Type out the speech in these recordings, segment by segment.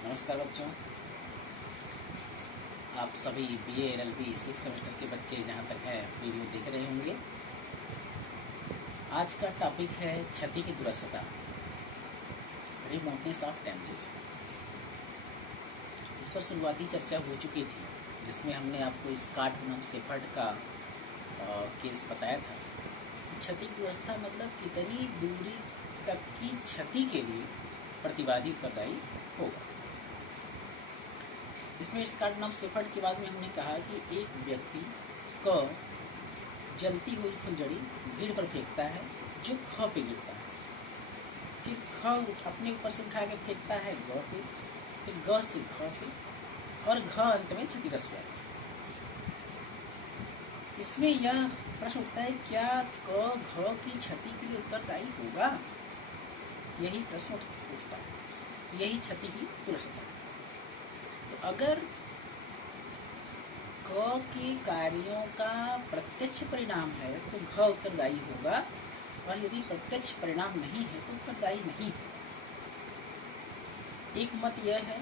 नमस्कार बच्चों, आप सभी बीए एलएलबी 6 सेमेस्टर के बच्चे जहाँ तक है वीडियो देख रहे होंगे। आज का टॉपिक है क्षति की दुरस्थता, रिमोटनेस ऑफ डैमेजेस। इस पर शुरुआती चर्चा हो चुकी थी, जिसमें हमने आपको स्कॉट बनाम शेफर्ड का केस बताया था। क्षति की दुरवस्था मतलब कितनी दूरी तक की क्षति के लिए प्रतिवादी उत्तरदायी होगा। इसमें स्कॉट बनाम शेफर्ड के बाद में हमने कहा कि एक व्यक्ति क जलती हुई फुलझड़ी भीड़ पर फेंकता है जो ख पे गिरता है, फिर ख अपने ऊपर से उठा के फेंकता है ग पे, फिर ग से ख पे और घ अंत में क्षतिग्रस्त हुआ। इसमें यह प्रश्न उठता है, क्या क घ की क्षति के लिए उत्तरदायी होगा? यही प्रश्न उठता है, यही क्षति की दुरस्थता। तो अगर क के कार्यों का प्रत्यक्ष परिणाम है तो घ उत्तरदायी होगा, और यदि प्रत्यक्ष परिणाम नहीं है तो उत्तरदायी नहीं है। एक मत यह है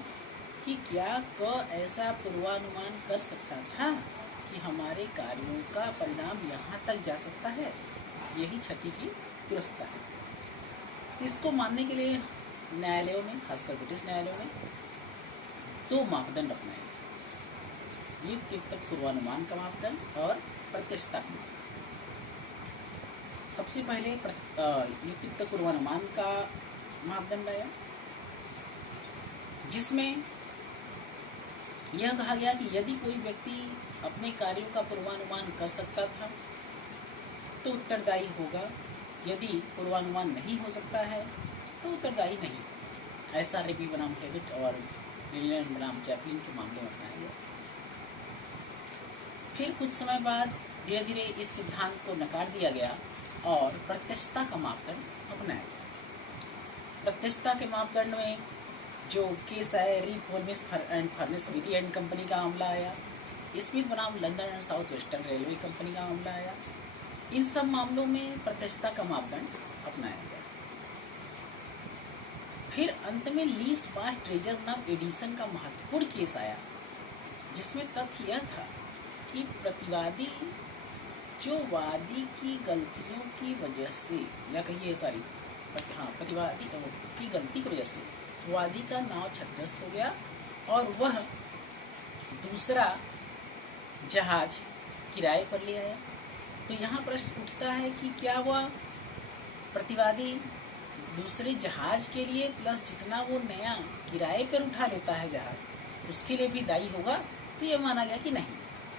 कि क्या क ऐसा पूर्वानुमान कर सकता था कि हमारे कार्यों का परिणाम यहाँ तक जा सकता है? यही क्षति की दुरस्थता है। इसको मानने के लिए न्यायालयों ने, खासकर ब्रिटिश न्यायालयों ने, दो मापदंड अपनाए, युक्त पूर्वानुमान का मापदंड और प्रत्यक्षता का मापदंड। सबसे पहले युक्त पूर्वानुमान का मापदंड आया, जिसमें यह कहा गया कि यदि कोई व्यक्ति अपने कार्यों का पूर्वानुमान कर सकता था तो उत्तरदायी होगा, यदि पूर्वानुमान नहीं हो सकता है तो उत्तरदायी नहीं। ऐसा रेबी बनाम हेविट और विलियम बनाम चैपलिन के मामले में अपनाया गया। फिर कुछ समय बाद धीरे धीरे इस सिद्धांत को नकार दिया गया और प्रत्यक्षता का मापदंड अपनाया गया। प्रत्यक्षता के मापदंड में जो केस है re Polemis and Furness Withy and company का मामला आया, स्मिथ बनाम London and South Western railway company का मामला आया। इन सब मामलों में प्रत्यक्षता का मापदंड अपनाया गया। फिर अंत में ली स्पार्क ट्रेजर बनाम एडिसन का महत्वपूर्ण केस आया, जिसमें तथ्य यह था कि प्रतिवादी जो वादी की गलतियों की वजह से, या कहिए प्रतिवादी की गलती की वजह से वादी का नाव क्षतिग्रस्त हो गया और वह दूसरा जहाज किराए पर ले आया। तो यहाँ प्रश्न उठता है कि क्या वह प्रतिवादी दूसरे जहाज के लिए प्लस जितना वो नया किराए पर उठा लेता है जहाज, उसके लिए भी दायी होगा? तो ये माना गया कि नहीं,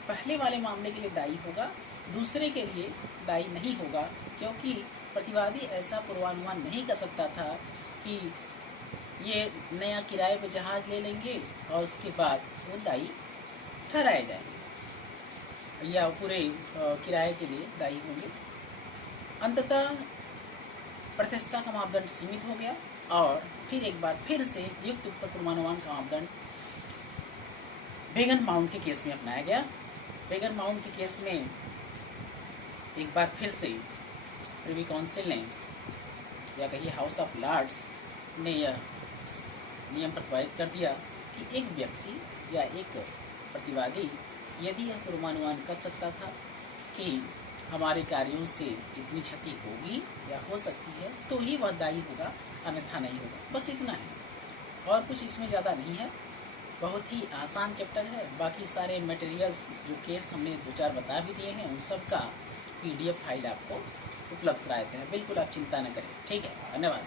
पहले वाले मामले के लिए दायी होगा, दूसरे के लिए दायी नहीं होगा, क्योंकि प्रतिवादी ऐसा पूर्वानुमान नहीं कर सकता था कि ये नया किराए पर जहाज ले लेंगे और उसके बाद वो दायी ठहराए जाएंगे या पूरे किराए के लिए दायी होंगे। अंततः प्रत्यक्षता का मापदंड सीमित हो गया और फिर एक बार फिर से युक्त पूर्वानुमान का मापदंड बेगन माउंट के केस में अपनाया गया। बेगन माउंट के केस में एक बार फिर से प्रिवी काउंसिल ने, या कहिए हाउस ऑफ लॉर्ड्स ने, यह नियम प्रतिपादित कर दिया कि एक व्यक्ति या एक प्रतिवादी यदि यह पूर्वानुमान कर सकता था कि हमारे कार्यों से जितनी क्षति होगी या हो सकती है तो ही वह दायी होगा, अन्यथा नहीं होगा। बस इतना है और कुछ इसमें ज़्यादा नहीं है। बहुत ही आसान चैप्टर है। बाकी सारे मटेरियल्स जो केस हमने 2-4 बता भी दिए हैं, उन सब का PDF फाइल आपको उपलब्ध कराते हैं। बिल्कुल आप चिंता न करें। ठीक है, धन्यवाद।